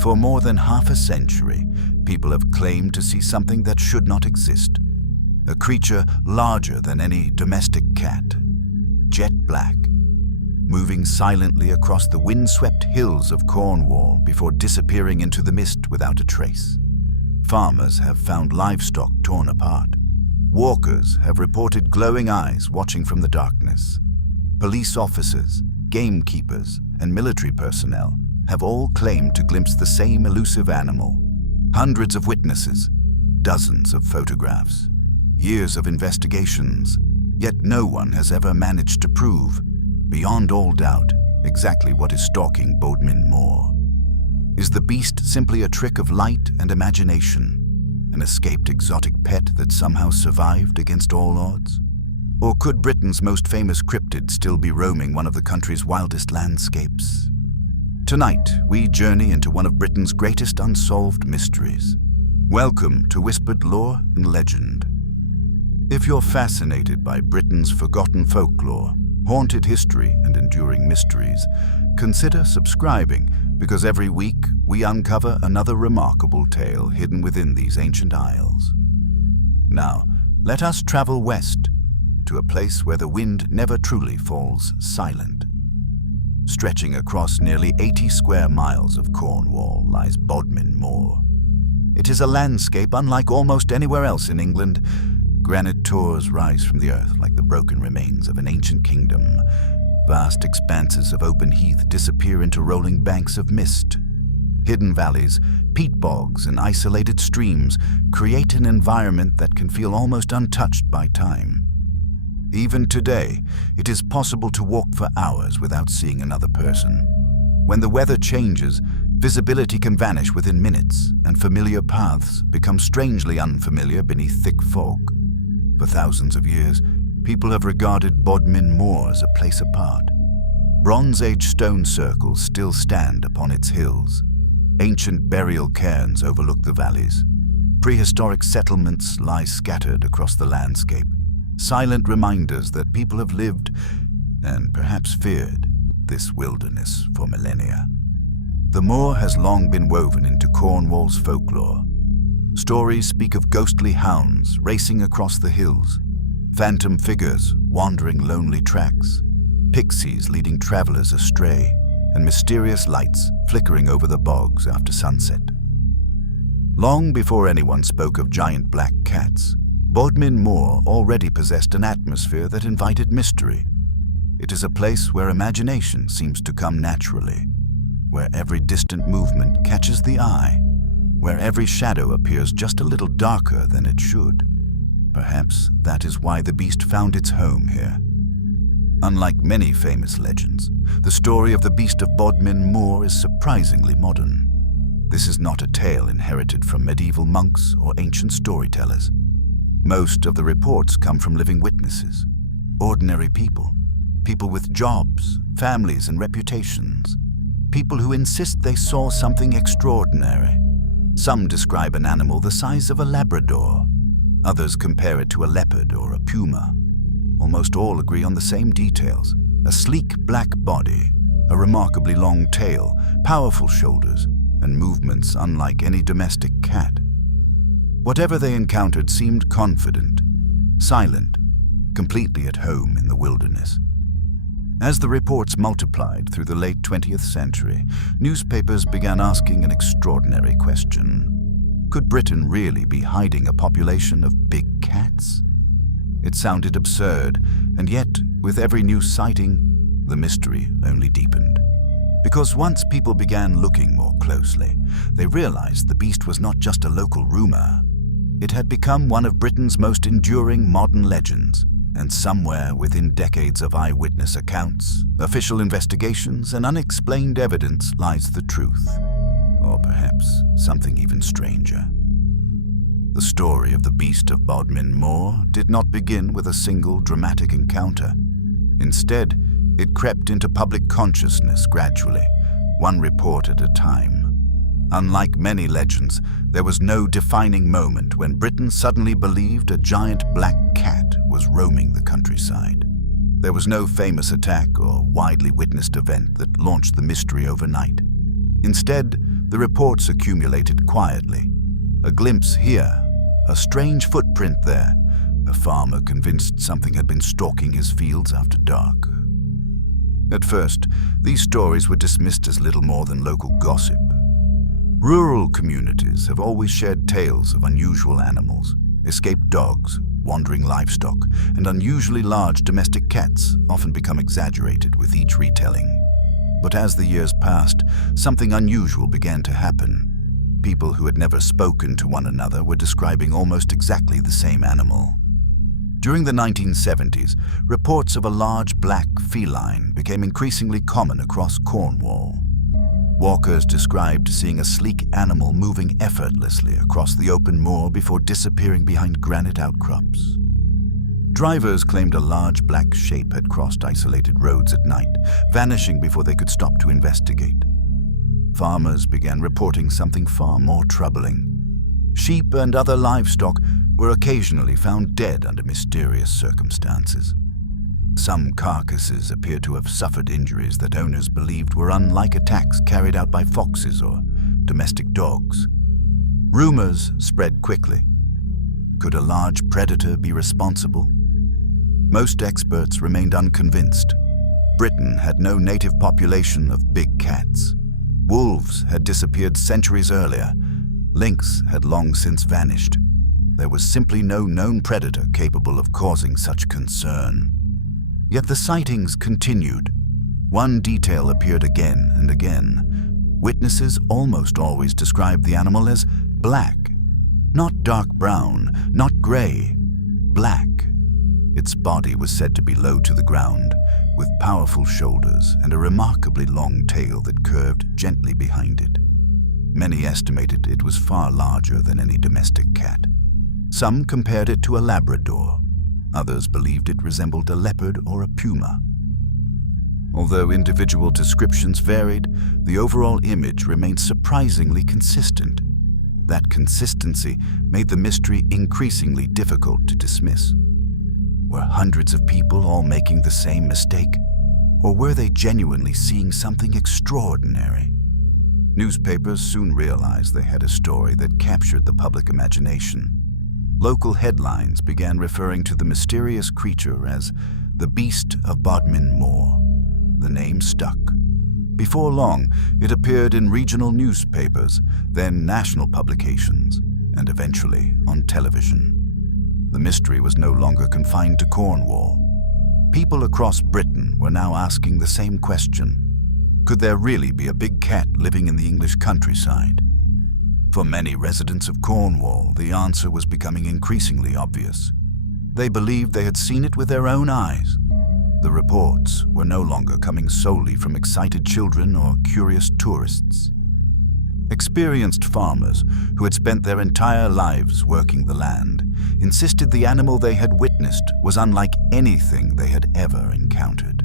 For more than half a century, people have claimed to see something that should not exist. A creature larger than any domestic cat, jet black, moving silently across the windswept hills of Cornwall before disappearing into the mist without a trace. Farmers have found livestock torn apart. Walkers have reported glowing eyes watching from the darkness. Police officers, gamekeepers, and military personnel have all claimed to glimpse the same elusive animal. Hundreds of witnesses, dozens of photographs, years of investigations, yet no one has ever managed to prove, beyond all doubt, exactly what is stalking Bodmin Moor. Is the beast simply a trick of light and imagination, an escaped exotic pet that somehow survived against all odds? Or could Britain's most famous cryptid still be roaming one of the country's wildest landscapes? Tonight, we journey into one of Britain's greatest unsolved mysteries. Welcome to Whispered Lore and Legend. If you're fascinated by Britain's forgotten folklore, haunted history, and enduring mysteries, consider subscribing, because every week we uncover another remarkable tale hidden within these ancient isles. Now, let us travel west to a place where the wind never truly falls silent. Stretching across nearly 80 square miles of Cornwall lies Bodmin Moor. It is a landscape unlike almost anywhere else in England. Granite tors rise from the earth like the broken remains of an ancient kingdom. Vast expanses of open heath disappear into rolling banks of mist. Hidden valleys, peat bogs, and isolated streams create an environment that can feel almost untouched by time. Even today, it is possible to walk for hours without seeing another person. When the weather changes, visibility can vanish within minutes, and familiar paths become strangely unfamiliar beneath thick fog. For thousands of years, people have regarded Bodmin Moor as a place apart. Bronze Age stone circles still stand upon its hills. Ancient burial cairns overlook the valleys. Prehistoric settlements lie scattered across the landscape, silent reminders that people have lived, and perhaps feared, this wilderness for millennia. The moor has long been woven into Cornwall's folklore. Stories speak of ghostly hounds racing across the hills, phantom figures wandering lonely tracks, pixies leading travelers astray, and mysterious lights flickering over the bogs after sunset. Long before anyone spoke of giant black cats, Bodmin Moor already possessed an atmosphere that invited mystery. It is a place where imagination seems to come naturally, where every distant movement catches the eye, where every shadow appears just a little darker than it should. Perhaps that is why the beast found its home here. Unlike many famous legends, the story of the Beast of Bodmin Moor is surprisingly modern. This is not a tale inherited from medieval monks or ancient storytellers. Most of the reports come from living witnesses, ordinary people, people with jobs, families, and reputations, people who insist they saw something extraordinary. Some describe an animal the size of a Labrador. Others compare it to a leopard or a puma. Almost all agree on the same details: a sleek black body, a remarkably long tail, powerful shoulders, and movements unlike any domestic cat. Whatever they encountered seemed confident, silent, completely at home in the wilderness. As the reports multiplied through the late 20th century, newspapers began asking an extraordinary question. Could Britain really be hiding a population of big cats? It sounded absurd, and yet, with every new sighting, the mystery only deepened. Because once people began looking more closely, they realized the beast was not just a local rumor. It had become one of Britain's most enduring modern legends, and somewhere within decades of eyewitness accounts, official investigations, and unexplained evidence lies the truth. Or perhaps something even stranger. The story of the Beast of Bodmin Moor did not begin with a single dramatic encounter. Instead, it crept into public consciousness gradually, one report at a time. Unlike many legends, there was no defining moment when Britain suddenly believed a giant black cat was roaming the countryside. There was no famous attack or widely witnessed event that launched the mystery overnight. Instead, The reports accumulated quietly. A glimpse here, a strange footprint there. A farmer convinced something had been stalking his fields after dark. At first, these stories were dismissed as little more than local gossip. Rural communities have always shared tales of unusual animals, escaped dogs, wandering livestock, and unusually large domestic cats often become exaggerated with each retelling. But as the years passed, something unusual began to happen. People who had never spoken to one another were describing almost exactly the same animal. During the 1970s, reports of a large black feline became increasingly common across Cornwall. Walkers described seeing a sleek animal moving effortlessly across the open moor before disappearing behind granite outcrops. Drivers claimed a large black shape had crossed isolated roads at night, vanishing before they could stop to investigate. Farmers began reporting something far more troubling. Sheep and other livestock were occasionally found dead under mysterious circumstances. Some carcasses appeared to have suffered injuries that owners believed were unlike attacks carried out by foxes or domestic dogs. Rumors spread quickly. Could a large predator be responsible? Most experts remained unconvinced. Britain had no native population of big cats. Wolves had disappeared centuries earlier. Lynx had long since vanished. There was simply no known predator capable of causing such concern. Yet the sightings continued. One detail appeared again and again. Witnesses almost always described the animal as black. Not dark brown, not gray, black. Its body was said to be low to the ground, with powerful shoulders and a remarkably long tail that curved gently behind it. Many estimated it was far larger than any domestic cat. Some compared it to a Labrador. Others believed it resembled a leopard or a puma. Although individual descriptions varied, the overall image remained surprisingly consistent. That consistency made the mystery increasingly difficult to dismiss. Were hundreds of people all making the same mistake? Or were they genuinely seeing something extraordinary? Newspapers soon realized they had a story that captured the public imagination. Local headlines began referring to the mysterious creature as the Beast of Bodmin Moor. The name stuck. Before long, it appeared in regional newspapers, then national publications, and eventually on television. The mystery was no longer confined to Cornwall. People across Britain were now asking the same question. Could there really be a big cat living in the English countryside? For many residents of Cornwall, the answer was becoming increasingly obvious. They believed they had seen it with their own eyes. The reports were no longer coming solely from excited children or curious tourists. Experienced farmers who had spent their entire lives working the land insisted the animal they had witnessed was unlike anything they had ever encountered.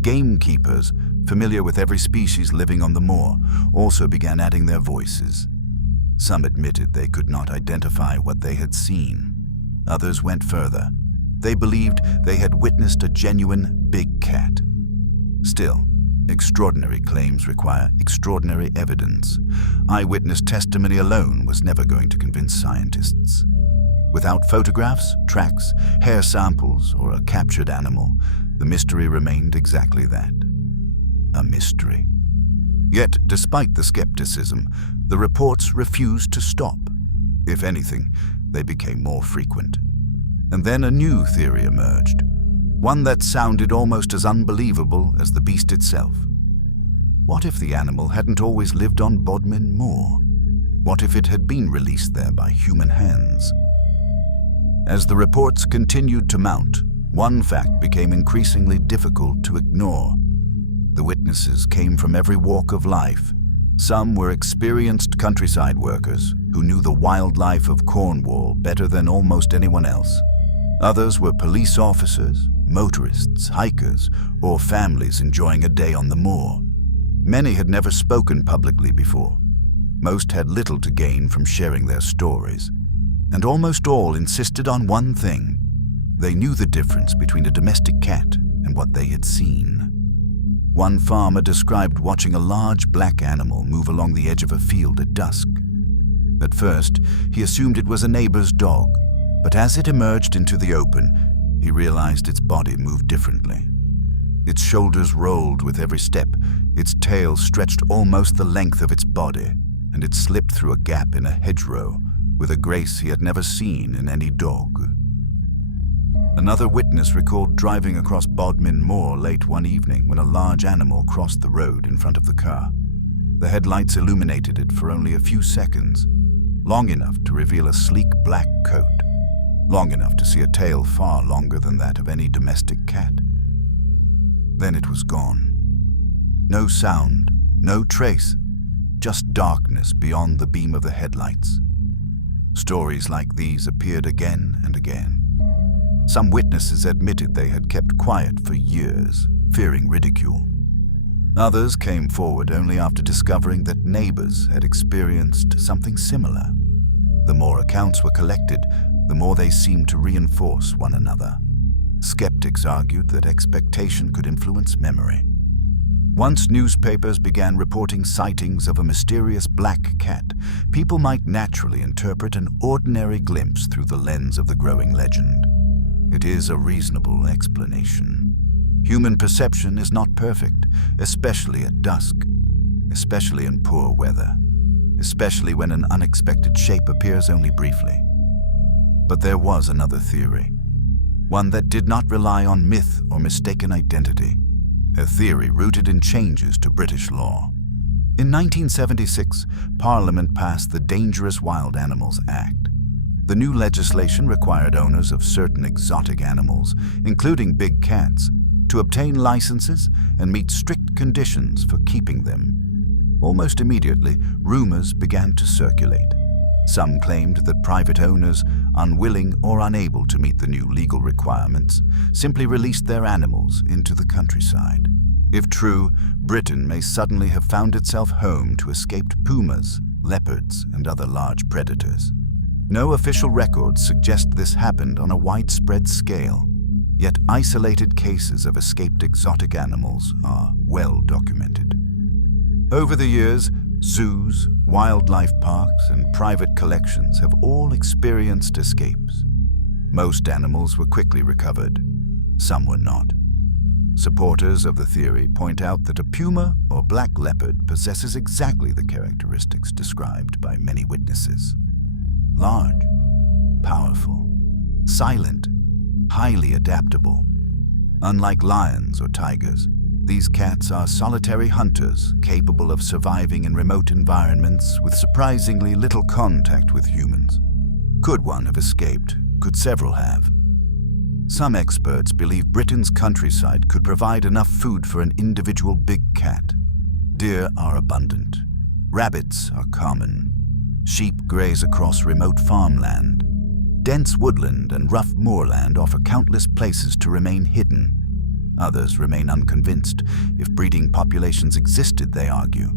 Gamekeepers, familiar with every species living on the moor, also began adding their voices. Some admitted they could not identify what they had seen. Others went further. They believed they had witnessed a genuine big cat. Still, extraordinary claims require extraordinary evidence. Eyewitness testimony alone was never going to convince scientists. Without photographs, tracks, hair samples, or a captured animal, the mystery remained exactly that. A mystery. Yet, despite the skepticism, the reports refused to stop. If anything, they became more frequent. And then a new theory emerged, one that sounded almost as unbelievable as the beast itself. What if the animal hadn't always lived on Bodmin Moor? What if it had been released there by human hands? As the reports continued to mount, one fact became increasingly difficult to ignore. The witnesses came from every walk of life. Some were experienced countryside workers who knew the wildlife of Cornwall better than almost anyone else. Others were police officers, motorists, hikers, or families enjoying a day on the moor. Many had never spoken publicly before. Most had little to gain from sharing their stories. And almost all insisted on one thing. They knew the difference between a domestic cat and what they had seen. One farmer described watching a large black animal move along the edge of a field at dusk. At first, he assumed it was a neighbor's dog, but as it emerged into the open, he realized its body moved differently. Its shoulders rolled with every step, its tail stretched almost the length of its body, and it slipped through a gap in a hedgerow with a grace he had never seen in any dog. Another witness recalled driving across Bodmin Moor late one evening when a large animal crossed the road in front of the car. The headlights illuminated it for only a few seconds, long enough to reveal a sleek black coat, long enough to see a tail far longer than that of any domestic cat. Then it was gone. No sound, no trace, just darkness beyond the beam of the headlights. Stories like these appeared again and again. Some witnesses admitted they had kept quiet for years, fearing ridicule. Others came forward only after discovering that neighbors had experienced something similar. The more accounts were collected, the more they seemed to reinforce one another. Skeptics argued that expectation could influence memory. Once newspapers began reporting sightings of a mysterious black cat, people might naturally interpret an ordinary glimpse through the lens of the growing legend. It is a reasonable explanation. Human perception is not perfect, especially at dusk, especially in poor weather, especially when an unexpected shape appears only briefly. But there was another theory, one that did not rely on myth or mistaken identity, a theory rooted in changes to British law. In 1976, Parliament passed the Dangerous Wild Animals Act. The new legislation required owners of certain exotic animals, including big cats, to obtain licenses and meet strict conditions for keeping them. Almost immediately, rumors began to circulate. Some claimed that private owners, unwilling or unable to meet the new legal requirements, simply released their animals into the countryside. If true, Britain may suddenly have found itself home to escaped pumas, leopards, and other large predators. No official records suggest this happened on a widespread scale, yet isolated cases of escaped exotic animals are well documented. Over the years, zoos, wildlife parks, and private collections have all experienced escapes. Most animals were quickly recovered. Some were not. Supporters of the theory point out that a puma or black leopard possesses exactly the characteristics described by many witnesses. Large, powerful, silent, highly adaptable. Unlike lions or tigers, these cats are solitary hunters capable of surviving in remote environments with surprisingly little contact with humans. Could one have escaped? Could several have? Some experts believe Britain's countryside could provide enough food for an individual big cat. Deer are abundant. Rabbits are common. Sheep graze across remote farmland. Dense woodland and rough moorland offer countless places to remain hidden. Others remain unconvinced. If breeding populations existed, they argue,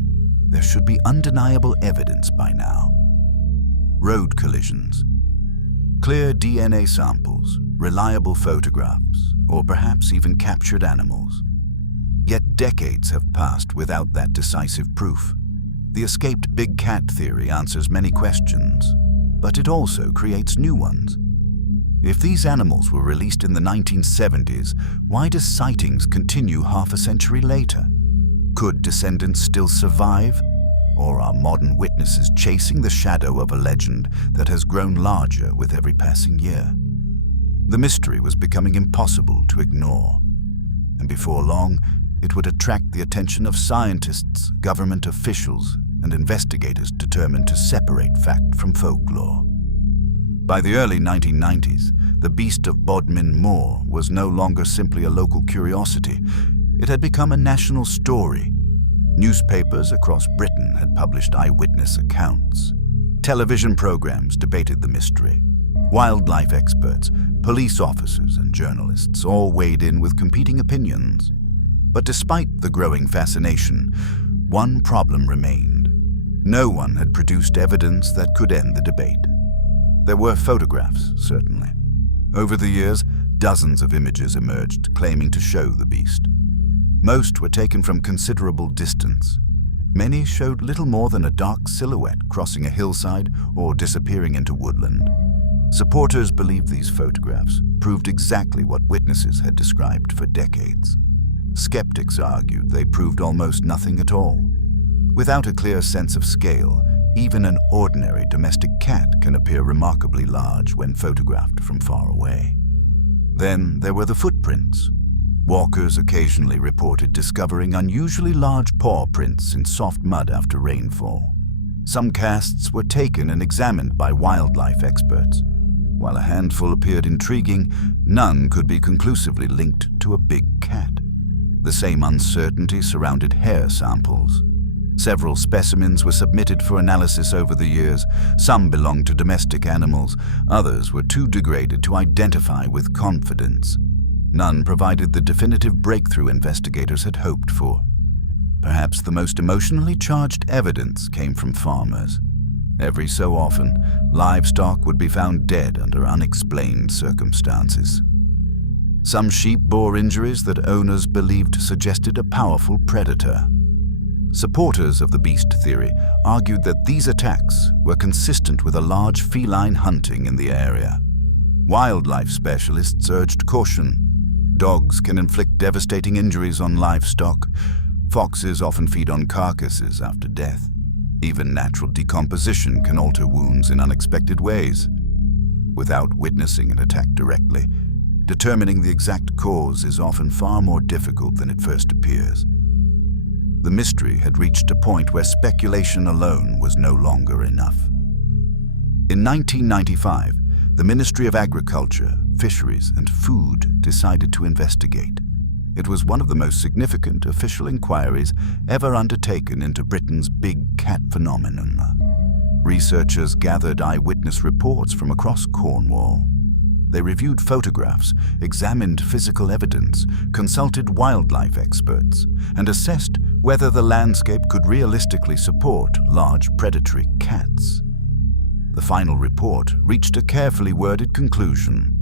there should be undeniable evidence by now. Road collisions. Clear DNA samples, reliable photographs, or perhaps even captured animals. Yet decades have passed without that decisive proof. The escaped big cat theory answers many questions, but it also creates new ones. If these animals were released in the 1970s, why does Sightings continue half a century later? Could descendants still survive? Or are modern witnesses chasing the shadow of a legend that has grown larger with every passing year? The mystery was becoming impossible to ignore, and before long, it would attract the attention of scientists, government officials, and investigators determined to separate fact from folklore. By the early 1990s, the Beast of Bodmin Moor was no longer simply a local curiosity. It had become a national story. Newspapers across Britain had published eyewitness accounts. Television programs debated the mystery. Wildlife experts, police officers, and journalists all weighed in with competing opinions. But despite the growing fascination, one problem remained. No one had produced evidence that could end the debate. There were photographs, certainly. Over the years, dozens of images emerged claiming to show the beast. Most were taken from considerable distance. Many showed little more than a dark silhouette crossing a hillside or disappearing into woodland. Supporters believed these photographs proved exactly what witnesses had described for decades. Skeptics argued they proved almost nothing at all. Without a clear sense of scale, even an ordinary domestic cat can appear remarkably large when photographed from far away. Then there were the footprints. Walkers occasionally reported discovering unusually large paw prints in soft mud after rainfall. Some casts were taken and examined by wildlife experts. While a handful appeared intriguing, none could be conclusively linked to a big cat. The same uncertainty surrounded hair samples. Several specimens were submitted for analysis over the years. Some belonged to domestic animals, others were too degraded to identify with confidence. None provided the definitive breakthrough investigators had hoped for. Perhaps the most emotionally charged evidence came from farmers. Every so often, livestock would be found dead under unexplained circumstances. Some sheep bore injuries that owners believed suggested a powerful predator. Supporters of the beast theory argued that these attacks were consistent with a large feline hunting in the area. Wildlife specialists urged caution. Dogs can inflict devastating injuries on livestock. Foxes often feed on carcasses after death. Even natural decomposition can alter wounds in unexpected ways. Without witnessing an attack directly, determining the exact cause is often far more difficult than it first appears. The mystery had reached a point where speculation alone was no longer enough. In 1995, the Ministry of Agriculture, Fisheries and Food decided to investigate. It was one of the most significant official inquiries ever undertaken into Britain's big cat phenomenon. Researchers gathered eyewitness reports from across Cornwall. They reviewed photographs, examined physical evidence, consulted wildlife experts, and assessed whether the landscape could realistically support large predatory cats. The final report reached a carefully worded conclusion.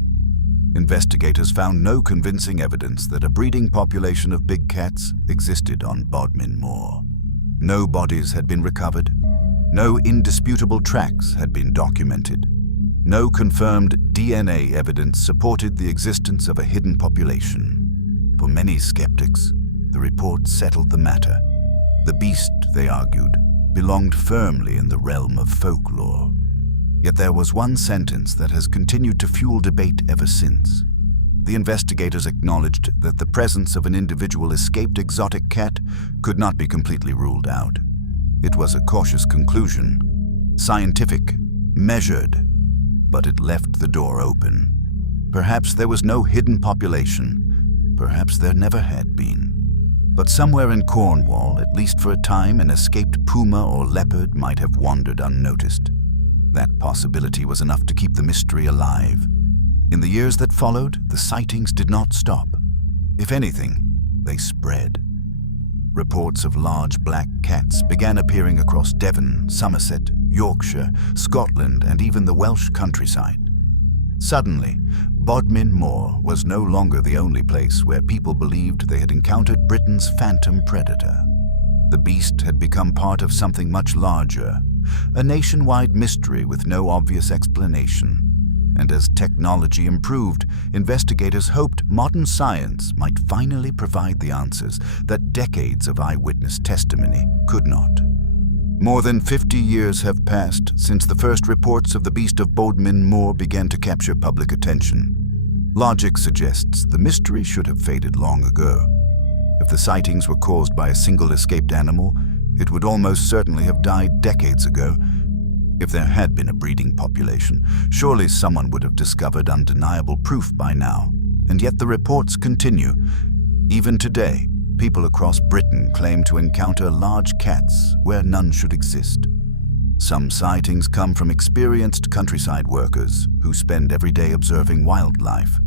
Investigators found no convincing evidence that a breeding population of big cats existed on Bodmin Moor. No bodies had been recovered. No indisputable tracks had been documented. No confirmed DNA evidence supported the existence of a hidden population. For many skeptics, the report settled the matter. The beast, they argued, belonged firmly in the realm of folklore. Yet there was one sentence that has continued to fuel debate ever since. The investigators acknowledged that the presence of an individual escaped exotic cat could not be completely ruled out. It was a cautious conclusion, scientific, measured, but it left the door open. Perhaps there was no hidden population. Perhaps there never had been. But somewhere in Cornwall, at least for a time, an escaped puma or leopard might have wandered unnoticed. That possibility was enough to keep the mystery alive. In the years that followed, the sightings did not stop. If anything, they spread. Reports of large black cats began appearing across Devon, Somerset, Yorkshire, Scotland, and even the Welsh countryside. Suddenly, Bodmin Moor was no longer the only place where people believed they had encountered Britain's phantom predator. The beast had become part of something much larger, a nationwide mystery with no obvious explanation. And as technology improved, investigators hoped modern science might finally provide the answers that decades of eyewitness testimony could not. More than 50 years have passed since the first reports of the Beast of Bodmin Moor began to capture public attention. Logic suggests the mystery should have faded long ago. If the sightings were caused by a single escaped animal, it would almost certainly have died decades ago. If there had been a breeding population, surely someone would have discovered undeniable proof by now. And yet the reports continue. Even today, people across Britain claim to encounter large cats where none should exist. Some sightings come from experienced countryside workers who spend every day observing wildlife.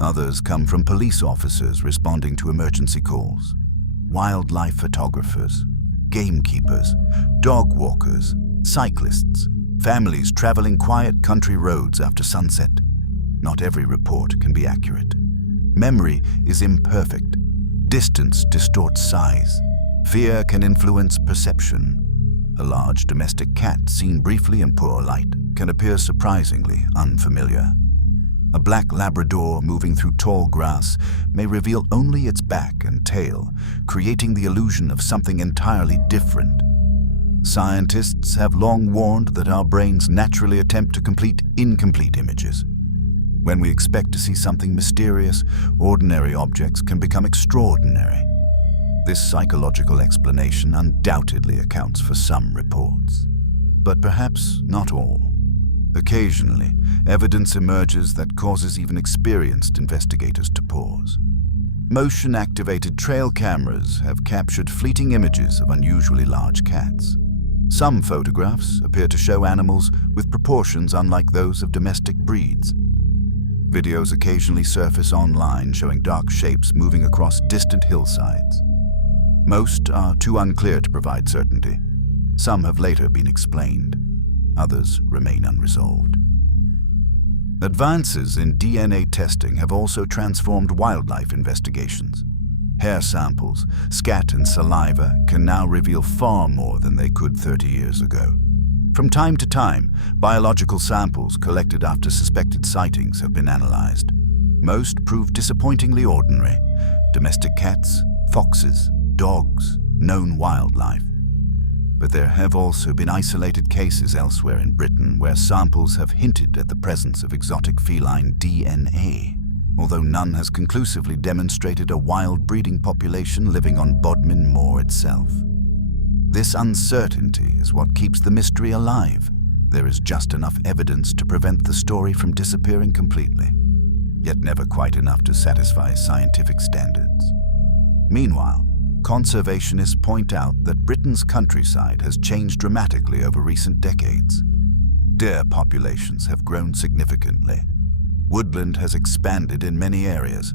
Others come from police officers responding to emergency calls, wildlife photographers, gamekeepers, dog walkers, cyclists, families traveling quiet country roads after sunset. Not every report can be accurate. Memory is imperfect. Distance distorts size. Fear can influence perception. A large domestic cat seen briefly in poor light can appear surprisingly unfamiliar. A black Labrador moving through tall grass may reveal only its back and tail, creating the illusion of something entirely different. Scientists have long warned that our brains naturally attempt to complete incomplete images. When we expect to see something mysterious, ordinary objects can become extraordinary. This psychological explanation undoubtedly accounts for some reports, but perhaps not all. Occasionally, evidence emerges that causes even experienced investigators to pause. Motion-activated trail cameras have captured fleeting images of unusually large cats. Some photographs appear to show animals with proportions unlike those of domestic breeds. Videos occasionally surface online showing dark shapes moving across distant hillsides. Most are too unclear to provide certainty. Some have later been explained. Others remain unresolved. Advances in DNA testing have also transformed wildlife investigations. Hair samples, scat and saliva can now reveal far more than they could 30 years ago. From time to time, biological samples collected after suspected sightings have been analyzed. Most prove disappointingly ordinary: domestic cats, foxes, dogs, known wildlife. But there have also been isolated cases elsewhere in Britain where samples have hinted at the presence of exotic feline DNA, although none has conclusively demonstrated a wild breeding population living on Bodmin Moor itself. This uncertainty is what keeps the mystery alive. There is just enough evidence to prevent the story from disappearing completely, yet never quite enough to satisfy scientific standards. Meanwhile, conservationists point out that Britain's countryside has changed dramatically over recent decades. Deer populations have grown significantly. Woodland has expanded in many areas.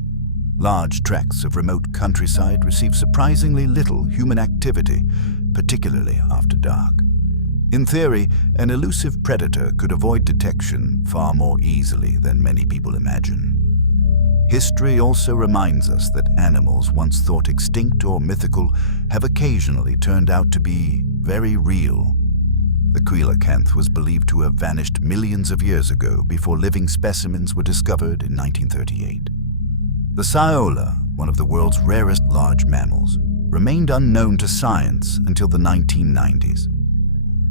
Large tracts of remote countryside receive surprisingly little human activity, particularly after dark. In theory, an elusive predator could avoid detection far more easily than many people imagine. History also reminds us that animals once thought extinct or mythical have occasionally turned out to be very real. The coelacanth was believed to have vanished millions of years ago before living specimens were discovered in 1938. The saola, one of the world's rarest large mammals, remained unknown to science until the 1990s.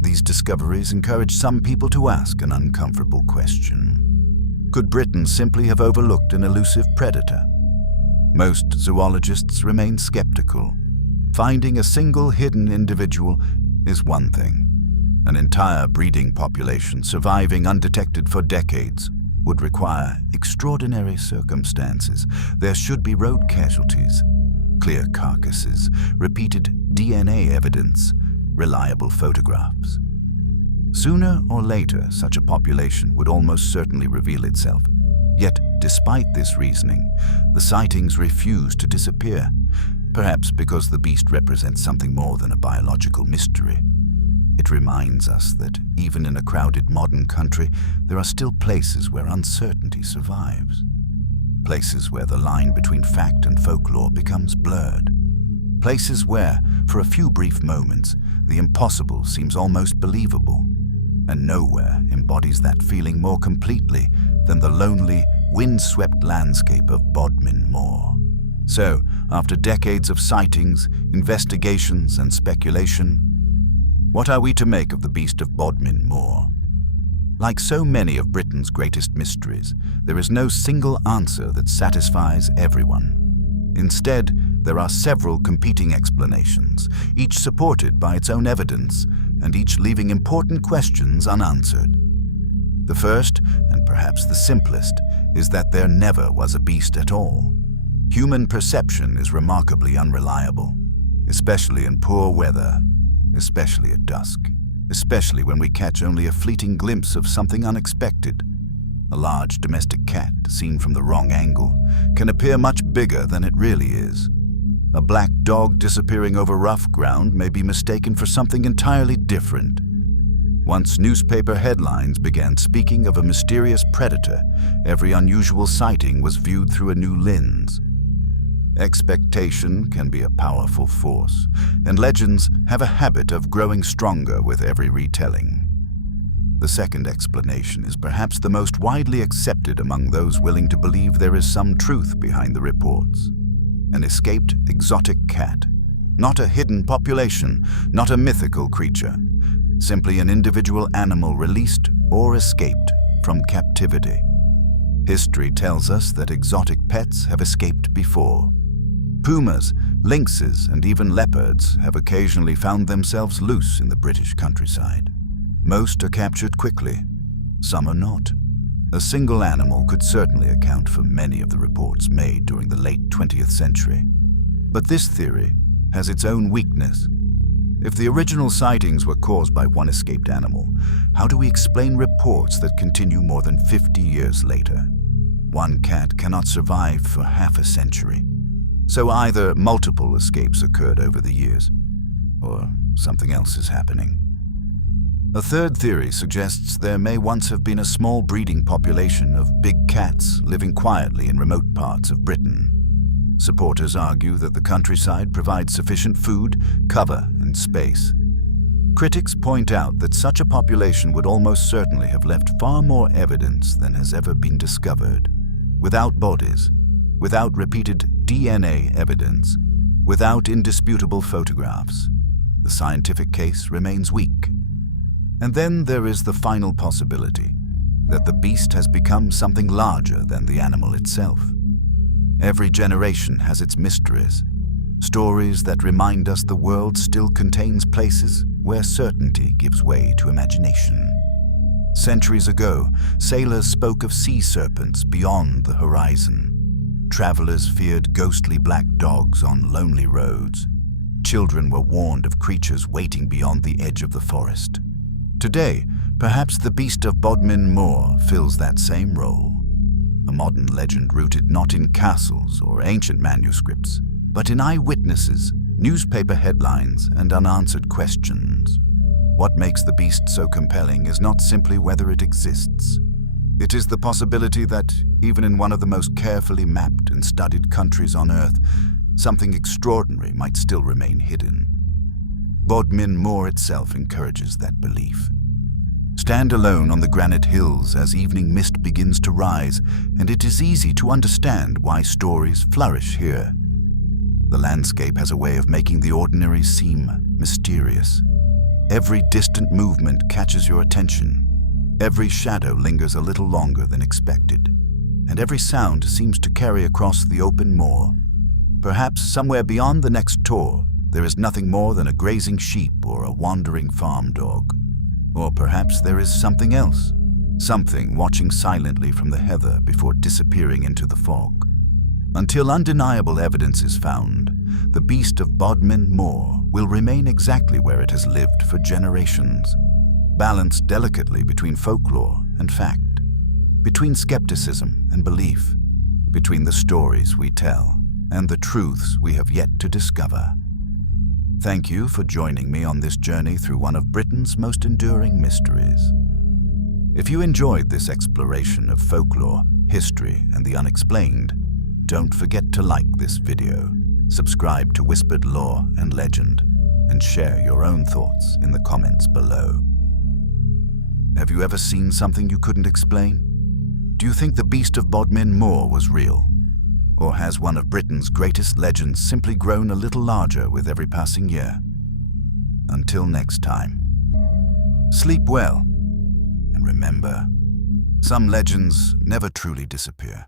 These discoveries encouraged some people to ask an uncomfortable question. Could Britain simply have overlooked an elusive predator? Most zoologists remain skeptical. Finding a single hidden individual is one thing. An entire breeding population surviving undetected for decades would require extraordinary circumstances. There should be road casualties, clear carcasses, repeated DNA evidence, reliable photographs. Sooner or later, such a population would almost certainly reveal itself. Yet, despite this reasoning, the sightings refuse to disappear, perhaps because the beast represents something more than a biological mystery. It reminds us that even in a crowded modern country, there are still places where uncertainty survives. Places where the line between fact and folklore becomes blurred. Places where, for a few brief moments, the impossible seems almost believable. And nowhere embodies that feeling more completely than the lonely, wind-swept landscape of Bodmin Moor. So, after decades of sightings, investigations, and speculation, what are we to make of the Beast of Bodmin Moor? Like so many of Britain's greatest mysteries, there is no single answer that satisfies everyone. Instead, there are several competing explanations, each supported by its own evidence, and each leaving important questions unanswered. The first, and perhaps the simplest, is that there never was a beast at all. Human perception is remarkably unreliable, especially in poor weather, especially at dusk, especially when we catch only a fleeting glimpse of something unexpected. A large domestic cat, seen from the wrong angle, can appear much bigger than it really is. A black dog disappearing over rough ground may be mistaken for something entirely different. Once newspaper headlines began speaking of a mysterious predator, every unusual sighting was viewed through a new lens. Expectation can be a powerful force, and legends have a habit of growing stronger with every retelling. The second explanation is perhaps the most widely accepted among those willing to believe there is some truth behind the reports. An escaped exotic cat. Not a hidden population, not a mythical creature. Simply an individual animal released or escaped from captivity. History tells us that exotic pets have escaped before. Pumas, lynxes, and even leopards have occasionally found themselves loose in the British countryside. Most are captured quickly, some are not. A single animal could certainly account for many of the reports made during the late 20th century. But this theory has its own weakness. If the original sightings were caused by one escaped animal, how do we explain reports that continue more than 50 years later? One cat cannot survive for half a century. So either multiple escapes occurred over the years, or something else is happening. A third theory suggests there may once have been a small breeding population of big cats living quietly in remote parts of Britain. Supporters argue that the countryside provides sufficient food, cover, and space. Critics point out that such a population would almost certainly have left far more evidence than has ever been discovered. Without bodies, without repeated DNA evidence, without indisputable photographs, the scientific case remains weak. And then there is the final possibility that the beast has become something larger than the animal itself. Every generation has its mysteries, stories that remind us the world still contains places where certainty gives way to imagination. Centuries ago, sailors spoke of sea serpents beyond the horizon. Travelers feared ghostly black dogs on lonely roads. Children were warned of creatures waiting beyond the edge of the forest. Today, perhaps the Beast of Bodmin Moor fills that same role. A modern legend rooted not in castles or ancient manuscripts, but in eyewitnesses, newspaper headlines, and unanswered questions. What makes the beast so compelling is not simply whether it exists. It is the possibility that, even in one of the most carefully mapped and studied countries on Earth, something extraordinary might still remain hidden. Bodmin Moor itself encourages that belief. Stand alone on the granite hills as evening mist begins to rise, and it is easy to understand why stories flourish here. The landscape has a way of making the ordinary seem mysterious. Every distant movement catches your attention. Every shadow lingers a little longer than expected, and every sound seems to carry across the open moor. Perhaps somewhere beyond the next tor, there is nothing more than a grazing sheep or a wandering farm dog. Or perhaps there is something else, something watching silently from the heather before disappearing into the fog. Until undeniable evidence is found, the Beast of Bodmin Moor will remain exactly where it has lived for generations, balanced delicately between folklore and fact, between skepticism and belief, between the stories we tell and the truths we have yet to discover. Thank you for joining me on this journey through one of Britain's most enduring mysteries. If you enjoyed this exploration of folklore, history, and the unexplained, don't forget to like this video, subscribe to Whispered Lore and Legend, and share your own thoughts in the comments below. Have you ever seen something you couldn't explain? Do you think the Beast of Bodmin Moor was real? Or has one of Britain's greatest legends simply grown a little larger with every passing year? Until next time, sleep well, and remember, some legends never truly disappear.